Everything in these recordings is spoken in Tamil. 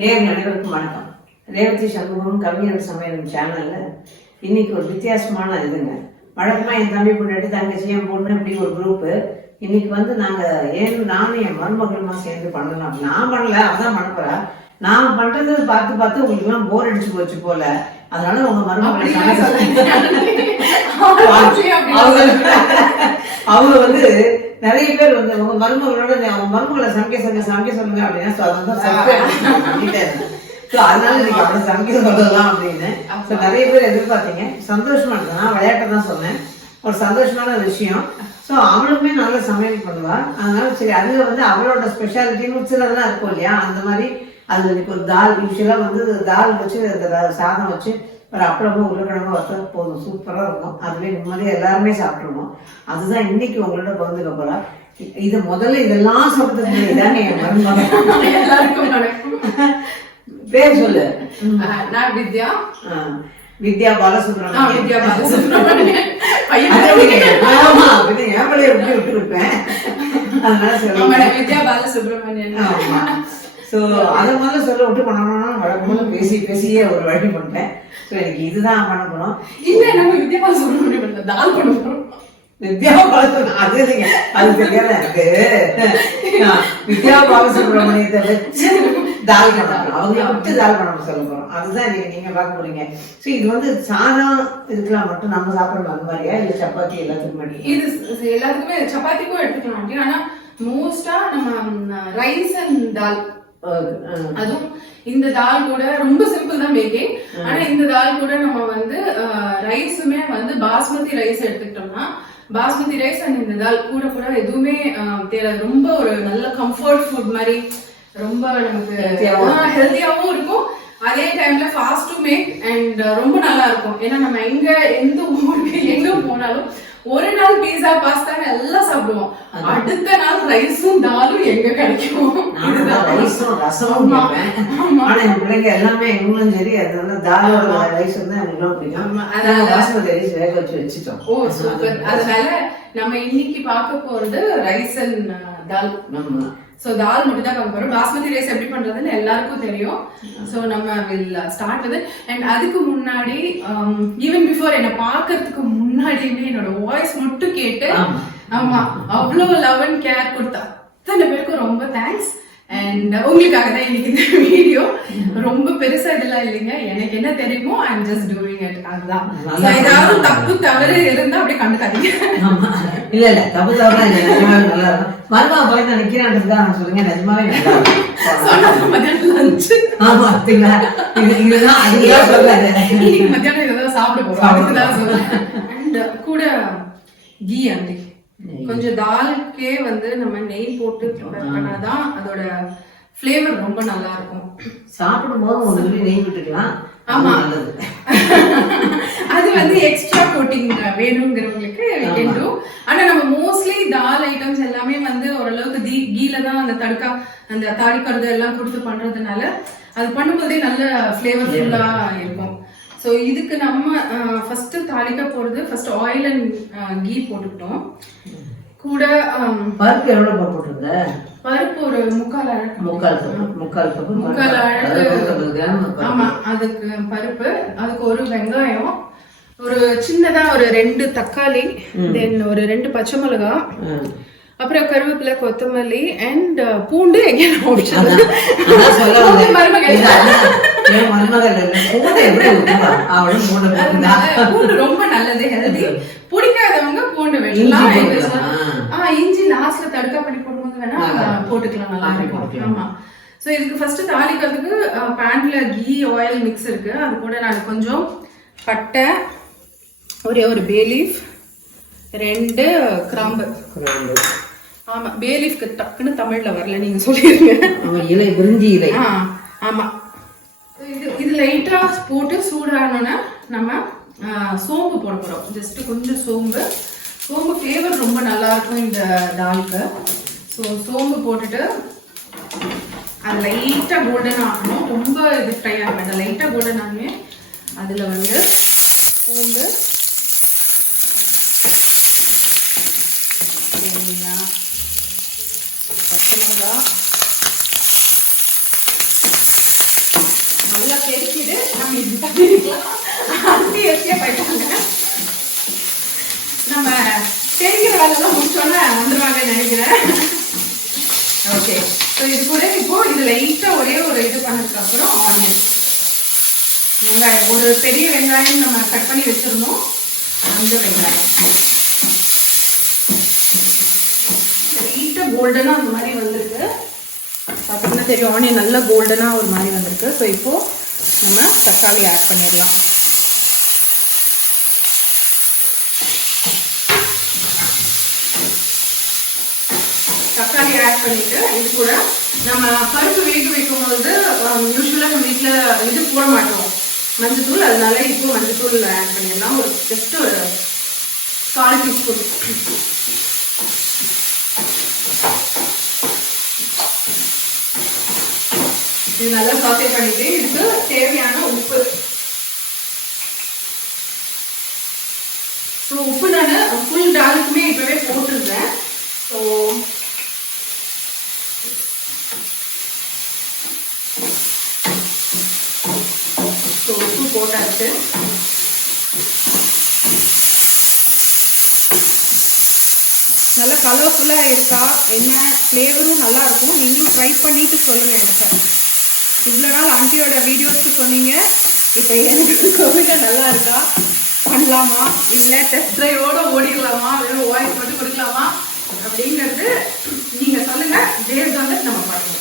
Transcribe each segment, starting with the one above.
நேர் அனைவருக்கும் வணக்கம். ரேவதி சண்முகம் கவிஞர் சமையல் சேனல்ல இன்னைக்கு ஒரு வித்தியாசமான இதுங்க. வழக்கமா என் தம்பி பொண்ணு தங்கச்சி என் பொண்ணு இப்படி ஒரு குரூப்பு. இன்னைக்கு வந்து நானும் என் மருமகளுமா சேர்ந்து பண்ணலாம். நான் பண்ணல, அவதான் பண்ண போறா. நான் பண்றது பார்த்து உங்களுக்கு எல்லாம் போர் அடிச்சு போச்சு போல. அதனால உங்க மருமகளை அவங்க வந்து நிறைய பேர் வந்து உங்க மருமகளோட அவங்க மருமகளை சமைக்க சொல்லுங்க அப்படின்னா அதனால நீங்க அப்படி சமைக்க சொல்லலாம் அப்படின்னு நிறைய பேர் எதிர்பார்த்தீங்க. சந்தோஷமா இருக்கு. நான் விளையாட்ட தான் சொன்னேன், ஒரு சந்தோஷமான விஷயம். ஸோ அவளுக்குமே நல்ல சமையல் பண்ணுவா. அதனால சரி, அதுல வந்து அவளோட ஸ்பெஷாலிட்டின்னு சிலதெல்லாம் இருக்கும் இல்லையா, அந்த மாதிரி அது இன்னைக்கு ஒரு தால் யூஸ்வலா வந்து தால் வச்சு அந்த சாதம் வச்சு ஒரு அப்பளமும் உருளைக்கிழங்கும் வச்சா போதும், சூப்பரா இருக்கும். அதுவே நிம்மதியா எல்லாருமே சாப்பிட்டுருவோம். அதுதான் இன்னைக்கு உங்களோட பகிர்ந்துக்க போறா. இது முதல்ல இதெல்லாம் சொல்றதுக்கு இதாங்க என் மருமகன். எல்லாருக்கும் பேர் சொல்லு. நான் வித்யா. வித்யா பாலசுப்ரமணியன். வித்யா பாலசுப்ரமணியன். ஆமா, என் பிள்ளைய விட்டு இருப்பேன். அதனால சொல்லுங்க வித்யா பாலசுப்ரமணியன். ஆமா. ஸோ அதை முதல்ல சொல்ல விட்டு பண்ணணும்னா வழக்கம்போது பேசியே ஒரு வழி பண்ணிட்டேன். ஸோ எனக்கு இதுதான் பண்ண போறோம். இல்ல நம்ம வித்யா பாலசுப்ரமணியன் தால் பண்ண போறோம். வித்யா பாலசுப்ரமணியன் அது இல்லைங்க, அது தெரியாத எனக்கு. வித்யா பாலசுப்ரமணியத்தை வச்சு தால் பண்ணணும், அவங்க விட்டு தால் பண்ணணும் சொல்ல போறோம். அதுதான் இன்னைக்கு நீங்க பார்க்க போறீங்க. ஸோ இது வந்து சாதம் இதுக்கெல்லாம் மட்டும் நம்ம சாப்பிடணும் அந்த மாதிரியா, இல்ல சப்பாத்தி எல்லாத்துக்கும்? இது எல்லாத்துக்குமே சப்பாத்திக்கும் எடுத்துக்கலாம். ஆனா மோஸ்டா நம்ம ரைஸ் அண்ட் தால், அதுவும் இந்த தால் கூட ரொம்ப சிம்பிள் தான் மேக்கிங். ஆனா இந்த தால் கூட நம்ம வந்து ரைஸுமே வந்து பாஸ்மதி ரைஸ் எடுத்துக்கிட்டோம்னா பாஸ்மதி ரைஸ் அண்ட் இந்த தால் கூட எதுவுமே தேவை. ரொம்ப ஒரு நல்ல கம்ஃபர்ட் ஃபுட் மாதிரி, ரொம்ப நமக்கு ஹெல்த்தியாவும் இருக்கும், அதே டைம்ல ஃபாஸ்ட் டு மேக் அண்ட் ரொம்ப நல்லா இருக்கும். ஏன்னா நம்ம எந்த ஊருக்கு எங்க போனாலும் ஒரு நாள் பீஸா பாஸ்தா எல்லாம் சாப்பிடுவோம், அடுத்த நாள் ரைஸும் தாலும் எங்க கிடைக்கும். எல்லாமே எங்களும் சரி, அதனால தாலோட ரைஸ் வந்து எங்களுக்கு பிடிக்கும். பாஸ்மதி ரைஸ் வேக வச்சு வச்சுட்டோம். ஓ சூப்பர். அதனால நம்ம இன்னைக்கு பார்க்க போறது ரைஸ் அண்ட் தால். சோ தால் மட்டும் தான் பார்க்க போறோம். பாஸ்மதி ரைஸ் எப்படி பண்றதுன்னு எல்லாருக்கும் தெரியும். சோ நம்ம வில் ஸ்டார்ட் வித். அண்ட் அதுக்கு முன்னாடி ஈவன் பிஃபோர் என்ன பாக்குறதுக்கு முன்னாடியுமே என்னோட வாய்ஸ் மட்டும் கேட்டு ஆமா அவ்வளவு லவ் அண்ட் கேர் கொடுத்த அத்தனை பேருக்கும் ரொம்ப தேங்க்ஸ். அண்ட் உங்களுக்காக தான் இன்னைக்கு இந்த வீடியோ. ரொம்ப பெருசா இதெல்லாம் இல்லைங்க, எனக்கு என்ன தெரியுமோ ஐ அம் ஜஸ்ட் டூயிங் இட். அதுதான். ஏதாவது தப்பு தவறு இருந்தா அப்படி கண்டுக்காதீங்க. இல்ல தப்பு தவறா இல்ல, நிஜமாவே நல்லா இருக்கும். மருமக பக்கத்துல நிக்கிறான்றதுக்காக சொல்லுங்க, நிஜமாவே நல்லா இருக்கும். ஆமா பாத்தீங்களா, இதுதான் அதுதான் சொல்லாது. இன்னைக்கு மத்தியானம் இதெல்லாம் சாப்பிட போறோம், அதுக்குதான் சொல்றேன். அண்ட் கூட கீ அண்டி கொஞ்சம் தாலுக்கே வந்து நம்ம நெய் போட்டு பண்ணாதான் அதோட ஃபிளேவர் ரொம்ப நல்லா இருக்கும். சாப்பிடும் போது ஒரு நெய் விட்டுக்கலாம். ஆமா, அது வந்து எக்ஸ்ட்ரா கோட்டிங் வேணுங்கிறவங்களுக்கு கேன் டு. ஆனா நம்ம மோஸ்ட்லி தால் ஐட்டம்ஸ் எல்லாமே வந்து ஓரளவுக்கு கீல தான் அந்த அந்த தாளிக்கிறது எல்லாம் கொடுத்து பண்றதுனால அது பண்ணும்போதே நல்ல ஃபிளேவர்ஃபுல்லா இருக்கும். ஸோ இதுக்கு நம்ம ஃபர்ஸ்ட் தாளிக்க போறது, ஃபர்ஸ்ட் ஆயில் அண்ட் கீ போட்டுக்கிட்டோம். கூட பருப்பு எவ்வளவு போட்டுருங்க? பருப்பு ஒரு முக்கால் ஆமா, அதுக்கு பருப்பு, அதுக்கு ஒரு வெங்காயம், ஒரு சின்னதா ஒரு 2 தக்காளி, தென் ஒரு 2 பச்சை மிளகாய், அப்புறம் கருவேப்பிலை, கொத்தமல்லி அண்ட் பூண்டு. பூண்டு ரொம்ப நல்லது, ஹெல்தி. பிடிக்காதவங்க பூண்டு வெட்டலாம். இஞ்சி லாஸ்ட்ல தடுக்கா பண்ணி போடும்போது வேணா போட்டுக்கலாம், நல்லா இருக்கும். ஆமா. சோ இதுக்கு ஃபர்ஸ்ட் தாளிக்கிறதுக்கு பேன்ல கீ ஆயில் மிக்ஸ் இருக்கு. அது கூட நான் கொஞ்சம் பட்டை, ஒரே ஒரு பே லீஃப், 2 கிராம்பு. ஆமா, பே லீஃப்க்கு டக்குன்னு தமிழ்ல வரல, நீங்க சொல்லிருங்க. இலை, பிரிஞ்சி இலை. ஆமா. இது லைட்டா போட்டு சூடானோன்னா நம்ம சோம்பு போட போறோம். ஜஸ்ட் கொஞ்சம் சோம்பு ஃபிளேவர் ரொம்ப நல்லா இருக்கும் இந்த தாலுக்கு. ஸோ சோம்பு போட்டுட்டு அது லைட்டா கோல்டன் ஆகணும், ரொம்ப இது ஃப்ரை ஆக வேண்டாம். லைட்டா கோல்டன் ஆகுமே அதுல வந்து பூண்டு, பச்சை மிளகாய், நல்லா தெரிக்கிட்டு நம்ம இது பண்ணிக்கலாம். அங்கே எஸ்கேப் ஆயிட்டாங்க. நம்ம தெரிக்கிற வேலைலாம் முடிச்சோன்னா வந்துடுவாங்கன்னு நினைக்கிறேன். ஓகே, ஸோ இது கூட இப்போ இது லைட்டாக ஒரே ஒரு இது பண்ணதுக்கப்புறம் ஆனியன் வெங்காயம், ஒரு பெரிய வெங்காயம் நம்ம கட் பண்ணி வச்சிருந்தோம். அந்த வெங்காயம் லைட்டாக கோல்டனாக அந்த மாதிரி வந்திருக்கு. பார்த்தீங்கன்னா தெரியும், ஆனியன் நல்லா கோல்டனாக ஒரு மாதிரி வந்திருக்கு. ஸோ இப்போ நம்ம தக்காளி ஆட் பண்ணிடலாம். தக்காளி ஆட் பண்ணிட்டு இது கூட நம்ம பருப்பு வேக வைக்கும் போது யூஸ்வலா நம்ம வீட்டில் இது போட மாட்டோம் மஞ்சத்தூள், அதனால இப்போ மஞ்சத்தூள் ஆட் பண்ணிடலாம். ஒரு ஜஸ்ட் ஒரு 1/4 டீஸ்பூன். இது நல்லா சாட்டே பண்ணிட்டு இதுக்கு தேவையான உப்பு. ஸோ உப்பு நான் ஃபுல் டாலுக்குமே இப்பவே போட்டிருந்தேன். ஸோ உப்பு போட்டாச்சு. நல்லா கலர்ஃபுல்லாக இருக்கா, என்ன ஃப்ளேவரும் நல்லா இருக்கும். நீங்களும் ட்ரை பண்ணிட்டு சொல்லுங்க எனக்கு. இவ்வளோ நாள் ஆண்டியோட வீடியோஸ்க்கு சொன்னீங்க, இப்போ எனக்கு சொல்லுங்க நல்லா இருக்கா, பண்ணலாமா இல்லை டெஸ்ட் ட்ரைவோட ஓடிடலாமா, வெறும் வாய்ஸ் மட்டும் கொடுக்கலாமா அப்படிங்கிறது நீங்கள் சொல்லுங்க. பேஸ்ட் வந்து நம்ம பண்ணுவோம்.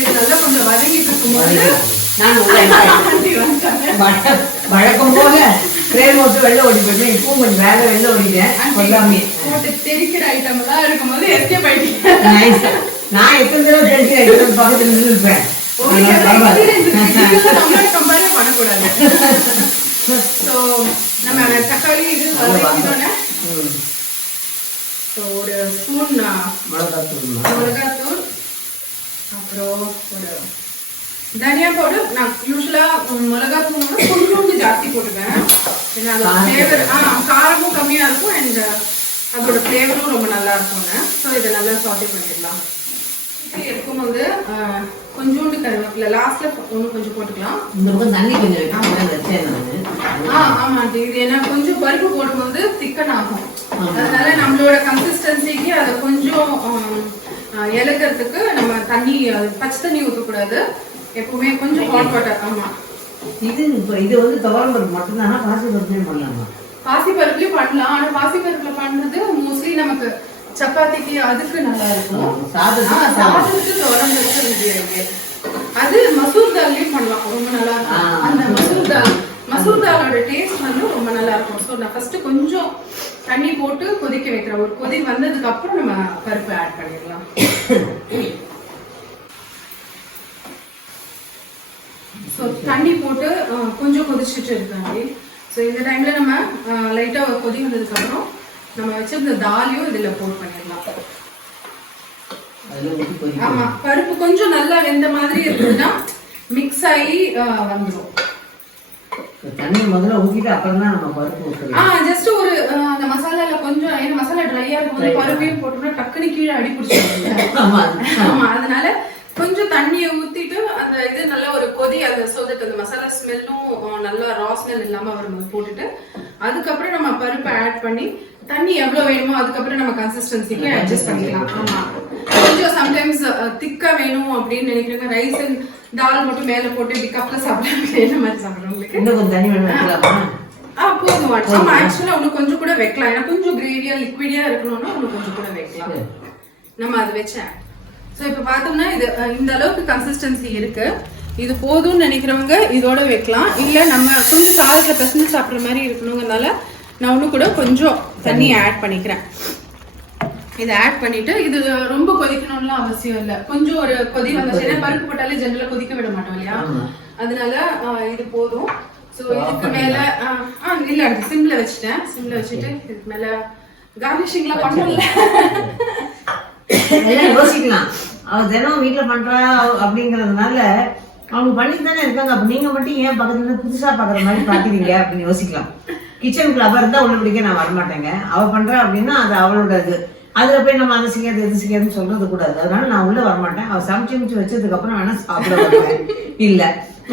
இது நல்லா கொஞ்சம் வதங்கிட்டு இருக்கும்போது வழக்கம் போல பிரேம் மட்டும் வெளில ஓடி போயிட்டேன். இப்போ கொஞ்சம் வேலை வெளில ஓடிட்டேன். போட்டு தெரிக்கிற ஐட்டம் தான் இருக்கும்போது எஸ்கேப் ஆயிட்டீங்க. நான் எத்தனை தடவை தெரிக்கிற ஐட்டம் பக்கத்துல நின்று இருப்பேன். கம்பேர் பண்ணக்கூடாது. ஸோ நம்ம தக்காளி இது வதக்கிட்டோன்னே ஒரு ஸ்பூன் மிளகாத்தூள், அப்புறம் ஒரு தனியா பவுடர். நான் யூஸ்வலா மிளகாத்தூளோட கொஞ்சோண்டு ஜாஸ்தி போட்டுப்பேன். ஏன்னா அதோட ஃப்ளேவர் காரமும் கம்மியா இருக்கும் அண்ட் அதோட ஃப்ளேவரும் ரொம்ப நல்லா இருக்கும்னு. ஸோ இதை நல்லா சாட்டே பண்ணிடலாம். இருக்கும் வந்து கொஞ்சோண்டு கருவேப்பிலை லாஸ்ட்ல ஒன்று கொஞ்சம் போட்டுக்கலாம். தண்ணி கொஞ்சம் ஆமா, இது ஏன்னா கொஞ்சம் பருப்பு போடும்போது திக்கன் ஆகும். அதனால நம்மளோட கன்சிஸ்டன்சிக்கு அதை கொஞ்சம் இலக்கிறதுக்கு நம்ம தண்ணி, பச்சை தண்ணி ஊற்றக்கூடாது எப்பவுமே, கொஞ்சம் ஹாட் வாட்டர். ஆமா, இது வந்து துவரம் பருப்பு மட்டும்தானா, பாசி பருப்புலையும் பண்ணலாமா? பாசி பருப்புலயும் பண்ணலாம். ஆனா பாசி பருப்புல பண்றது மோஸ்ட்லி நமக்கு சப்பாத்திக்கு அதுக்கு நல்லா இருக்கும். சாதத்துக்கு துவரம் பருப்பு அது மசூர் தால்லையும் பண்ணலாம், ரொம்ப நல்லா இருக்கும். அந்த மசூர் தாலோட டேஸ்ட் வந்து ரொம்ப நல்லா இருக்கும். ஸோ நான் ஃபர்ஸ்ட் கொஞ்சம் தண்ணி போட்டு கொதிக்க வைக்கிறேன். ஒரு கொதி வந்ததுக்கு அப்புறம் நம்ம பருப்பு ஆட் பண்ணிடலாம். ஸோ தண்ணி போட்டு கொஞ்சம் கொதிச்சுட்டு இருக்காங்க. ஸோ இந்த டைம்ல நம்ம லைட்டா கொதி வந்ததுக்கு அப்புறம் நம்ம வச்சிருந்த தாலியும் இதுல போட் பண்ணிடலாம். ஆமா, பருப்பு கொஞ்சம் நல்லா வெந்த மாதிரி இருக்குதுன்னா மிக்ஸ் ஆகி வந்துடும். தண்ணி முதல்ல ஊத்திட்டு அப்புறம் தான் நம்ம பருப்பு ஊத்தணும். ஜஸ்ட் ஒரு அந்த மசாலால கொஞ்சம், ஏன்னா மசாலா ட்ரையா இருக்கும்போது பருப்பையும் போட்டோம்னா டக்குனு கீழே அடி பிடிச்சிடும். ஆமா, அதனால கொஞ்சம் தண்ணியை ஊத்திட்டு அந்த இது நல்ல ஒரு கொதி, அந்த சோதட்டு அந்த மசாலா ஸ்மெல்லும் நல்லா ரா ஸ்மெல் இல்லாம வரும்போது போட்டுட்டு அதுக்கப்புறம் நம்ம பருப்பை ஆட் பண்ணி தண்ணி எவ்வளவு வேணுமோ அதுக்கப்புறம் நம்ம கன்சிஸ்டன்சிக்கு அட்ஜஸ்ட் பண்ணிக்கலாம். ஆமா, கொஞ்சம் சம்டைம்ஸ் திக்கா வேணும் அப்படின்னு நினைக்கிறேன். ரைஸ் அண்ட் தால் மட்டும் மேல போட்டு இப்படி கப்ல சாப்பிடுறாங்க, என்ன மாதிரி சாப்பிடுறவங்களுக்கு இன்னும் கொஞ்சம் தண்ணி வேணும். போதும். ஆமா, ஆக்சுவலா இன்னும் கொஞ்சம் கூட வைக்கலாம். ஏன்னா கொஞ்சம் கிரேவியா லிக்விடியா இருக்கணும்னா இன்னும் கொஞ்சம் கூட வைக்கலாம். நம்ம அதை வச்சேன். ஸோ இப்போ பார்த்தோம்னா இது இந்த அளவுக்கு கன்சிஸ்டன்சி இருக்கு. இது போதும்னு நினைக்கிறவங்க இதோட வைக்கலாம். இல்லை நம்ம கொஞ்சம் சாதத்தில் பிசைஞ்சு சாப்பிட்ற மாதிரி இருக்கணுங்கிறதுனால நான் இன்னும் கூட கொஞ்சம் தண்ணி ஆட் பண்ணிக்கிறேன். இதை ஆட் பண்ணிட்டு இது ரொம்ப கொதிக்கணும்லாம் அவசியம் இல்லை. கொஞ்சம் ஒரு கொதி வந்துச்சு, பருப்பு போட்டாலே ஜெனரலா கொதிக்க விட மாட்டோம் இல்லையா, அதனால இது போதும். ஸோ இதுக்கு மேல இல்ல சிம்ல வச்சுட்டேன். சிம்ல வச்சுட்டு இதுக்கு மேல கார்னிஷிங்லாம் பண்ணல. யோசிக்கலாம், அவ தினம் வீட்டுல பண்றா அப்படிங்கறதுனால அவங்க பண்ணிட்டு தானே இருக்காங்க. அப்ப நீங்க மட்டும் ஏன் பக்கத்துல இருந்து புதுசா பாக்குற மாதிரி பாக்குறீங்க அப்படின்னு யோசிக்கலாம். கிச்சனுக்குள்ள அவ இருந்தா உள்ள பிடிக்க நான் வரமாட்டேங்க. அவ பண்றா அப்படின்னா அது அவளோட இது. அதுல போய் நம்ம அதை செய்யாது எது செய்யாதுன்னு சொல்றது கூடாது. அதனால நான் உள்ள வரமாட்டேன். அவ சமைச்சு வச்சதுக்கு அப்புறம் வேணா சாப்பிட வருவேன். இல்ல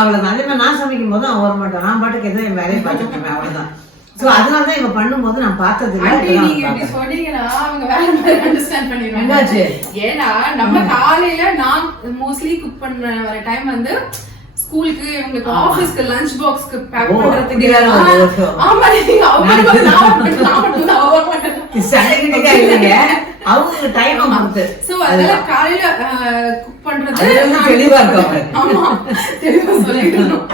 அவ்வளவுதான். அதே மாதிரி நான் சமைக்கும் போது அவன் வரமாட்டான். நான் பாட்டுக்கு எதுவும் என் வேலையை பார்த்துட்டு இருப்பேன். அவ்வளவுதான். சோ அதனாலதான் இவங்க பண்ணும்போது நான் பார்த்தது ஏன்னா நம்ம காலையில நான் மோஸ்ட்லி குக் பண்ற வர டைம் வந்து ஸ்கூலுக்கு இவங்களுக்கு ஆபீஸ்க்கு லஞ்ச் பாக்ஸ்க்கு பேக் பண்றதுக்கு ஆமா நீங்க அவங்க டைம் கொடுத்து சோ அதனால காலையில குக் பண்றது தெளிவா இருக்காங்க. ஆமா தெளிவா சொல்லிக்கணும்.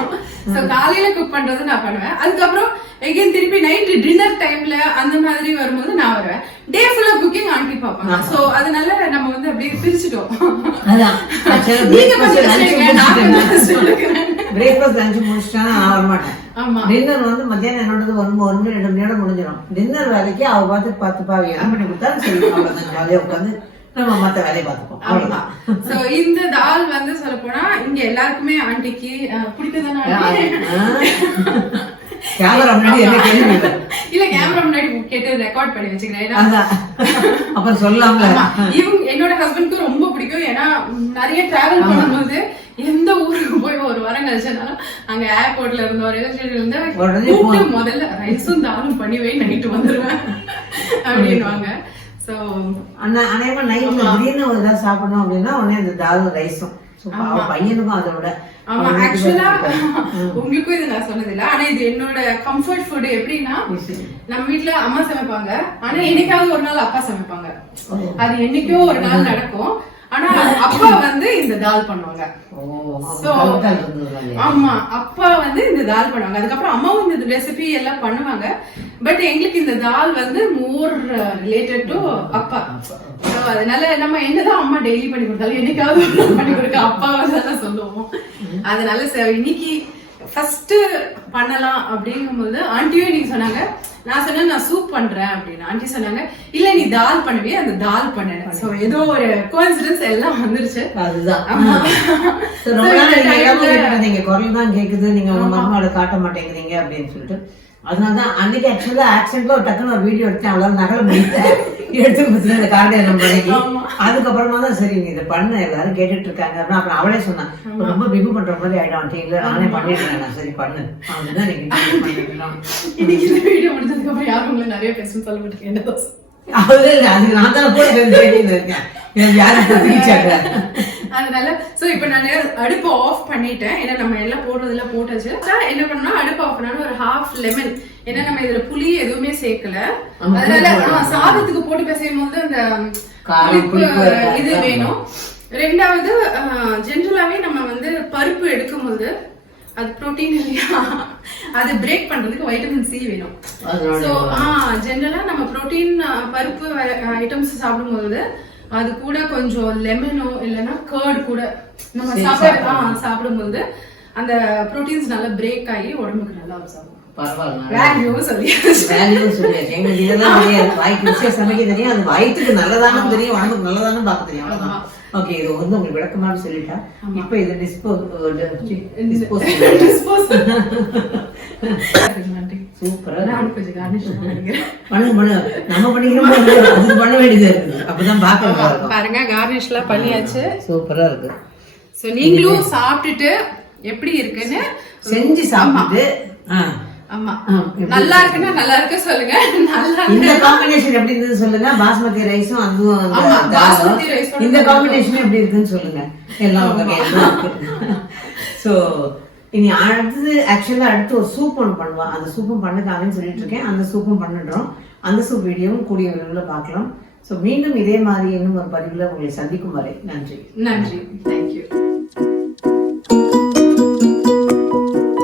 சோ காலையில குக் பண்றது நான் பண்ணுவேன். அதுக்கப்புறம் எகைன் திருப்பி நைட் டின்னர் டைம்ல அந்த மாதிரி வரும்போது நான் வருவேன். டே ஃபுல்லா குக்கிங் ஆண்டி பாப்பாங்க. சோ அதனால நம்ம வந்து அப்படியே பிரிச்சுட்டோம். பிரேக்ஃபாஸ்ட் லஞ்ச் முடிச்சிட்டா நான் வரமாட்டேன். டின்னர் வந்து மத்தியானம் என்னோடது 1-2 மணி நேரம் முடிஞ்சிடும். டின்னர் வேலைக்கு அவ பார்த்து பாவி என்ன பண்ணி கொடுத்தாலும் சரி அவ்வளவுதான். வேலையை உட்காந்து நம்ம மத்த வேலையை பார்த்துப்போம். அவ்வளவுதான். சோ இந்த தால் வந்து சொல்ல போனா இங்க எல்லாருக்குமே ஆண்டிக்கு பிடிக்குதானே. கேமரா முன்னாடி என்ன கேள்வி இல்ல கேமரா முன்னாடி கேட்டு ரெக்கார்ட் பண்ணி வச்சுக்கிறேன். அப்புறம் சொல்லாமல இவங்க என்னோட ஹஸ்பண்ட்க்கு ரொம்ப பிடிக்கும். ஏன்னா நிறைய டிராவல் பண்ணும்போது எந்த ஊருக்கு போய் ஒரு வாரம் கழிச்சனாலும் அங்க ஏர்போர்ட்ல இருந்து ஒரு இருந்து முதல்ல ரைஸும் தாலும் பண்ணி வை நைட்டு வந்துருவேன் அப்படின்வாங்க. சோ அநேகமா நைட்ல திடீர்னு ஒரு ஏதாவது சாப்பிடணும் அப்படின்னா உடனே இந்த தாலும் ரைஸும் பையனுக்கும் அதை விட. ஆமா ஆக்சுவலா உங்களுக்கும் இது நான் சொன்னது இல்ல. ஆனா இது என்னோட கம்ஃபர்ட் ஃபுட். எப்படின்னா நம்ம வீட்டுல அம்மா சமைப்பாங்க. ஆனா என்னைக்காவது ஒரு நாள் அப்பா சமைப்பாங்க. அது என்னைக்கோ ஒரு நாள் நடக்கும். ஆனா அப்பா வந்து இந்த தால் பண்ணுவாங்க. ஆமா அப்பா வந்து இந்த தால் பண்ணுவாங்க. அதுக்கப்புறம் அம்மாவும் இந்த ரெசிபி எல்லாம் பண்ணுவாங்க. பட் எங்களுக்கு இந்த தால் வந்து மோர் ரிலேட்டட் டு அப்பா. அதனால நம்ம என்னதான் அம்மா டெய்லி பண்ணி கொடுத்தாலும் என்னைக்காவது பண்ணி கொடுக்க அப்பாவை தான் சொல்லுவோம். அதனால இன்னைக்கு ஃபர்ஸ்ட் பண்ணலாம் அப்படிங்கும்போது ஆண்டியும் இன்னைக்கு சொன்னாங்க. நான் சொன்னேன் நான் சூப் பண்றேன் அப்படின்னு. ஆண்டி சொன்னாங்க இல்ல நீ தால் பண்ணுவே அந்த தால் பண்ண. சோ ஏதோ ஒரு கோஇன்சிடென்ஸ் எல்லாம் வந்துருச்சு. அதுதான் நீங்க குரல் தான் கேக்குது, நீங்க உங்க மருமகளை காட்ட மாட்டேங்கிறீங்க அப்படின்னு சொல்லிட்டு. அதனாலதான் அன்னைக்கு ஆக்சுவலா ஆக்சிடென்ட்ல ஒரு டக்குனு ஒரு வீடியோ எடுத்தேன். அவ்வளவு நகல முடியல எடுத்து கொடுத்து இந்த கார்டியம் பண்ணிக்கு. அதுக்கப்புறமா தான் சரி நீ இதை பண்ண எல்லாரும் கேட்டுட்டு இருக்காங்க. அப்புறம் அவளே சொன்னான் ரொம்ப பிகு பண்ற மாதிரி ஆயிடும். இல்ல நானே பண்ணிடுறேன். சரி பண்ணு அப்படிதான் இன்னைக்கு இந்த வீடியோ முடிஞ்சதுக்கு அப்புறம் யாரும் உங்களை நிறைய பேசணும் சொல்லிட்டு அதுக்கு நான் தான் கூட இருக்கேன். அதனால சோ இப்ப நான் அடுப்பு ஆஃப் பண்ணிட்டேன். ஏன்னா நம்ம எல்லாம் போடுறதெல்லாம் போட்டாச்சு. என்ன பண்ணா அடுப்பு ஆஃப் பண்ணாலும் ஒரு ஹாஃப் லெமன். ஏன்னா நம்ம இதுல புளி எதுவுமே சேர்க்கல. அதனால சாதத்துக்கு போட்டு பேசும் போது அந்த இது வேணும். ரெண்டாவது ஜென்ரலாவே நம்ம வந்து பருப்பு எடுக்கும் போது அது புரோட்டீன் இல்லையா, அது பிரேக் பண்றதுக்கு வைட்டமின் சி வேணும். சோ ஜென்ரலா நம்ம புரோட்டீன் பருப்பு ஐட்டம்ஸ் சாப்பிடும்போது அது கூட கொஞ்சம் லெமனோ இல்லைன்னா கர்ட் கூட நம்ம சாப்பிடும்போது அந்த புரோட்டீன்ஸ் நல்லா பிரேக் ஆகி உடம்புக்கு நல்லா சாப்பிடும். வயிற்றுக்கு நல்லதானு தெரியும், உடம்புக்கு நல்லதானு பார்க்க தெரியும். அவ்வளவுதான். ஓகே, இது வந்து உங்களுக்கு விளக்கமானு சொல்லிட்டேன். இப்ப இது சூப்பரா நம்ம பண்ணிக்கிறோம் பண்ண வேண்டியது இருக்குது. அப்பதான் பாக்க பாருங்க கார்னிஷ் எல்லாம் பண்ணியாச்சு. சூப்பரா இருக்கு. சோ நீங்களும் சாப்பிட்டுட்டு எப்படி இருக்குன்னு செஞ்சு சாப்பிட்டு ஆமா நல்லா இருக்குன்னா நல்லா இருக்கு சொல்லுங்க. நல்லா இந்த காம்பினேஷன் எப்படி இருந்தது சொல்லுங்க. பாஸ்மதி ரைஸும் அதுவும் இந்த காம்பினேஷன் எப்படி இருக்குன்னு சொல்லுங்க. எல்லாம் சோ இனி அடுத்தது ஆக்சுவலா அடுத்து ஒரு சூப் ஒன்று பண்ணுவான். அந்த சூப்பும் பண்ணுக்காங்கன்னு சொல்லிட்டு இருக்கேன். அந்த சூப்பும் பண்ணிடுறோம். அந்த சூப் வீடியோவும் கூடிய விரைவில் பார்க்கலாம். சோ மீண்டும் இதே மாதிரி இன்னும் ஒரு பதிவுல உங்களை சந்திக்கும் வரை நன்றி. தேங்க்யூ.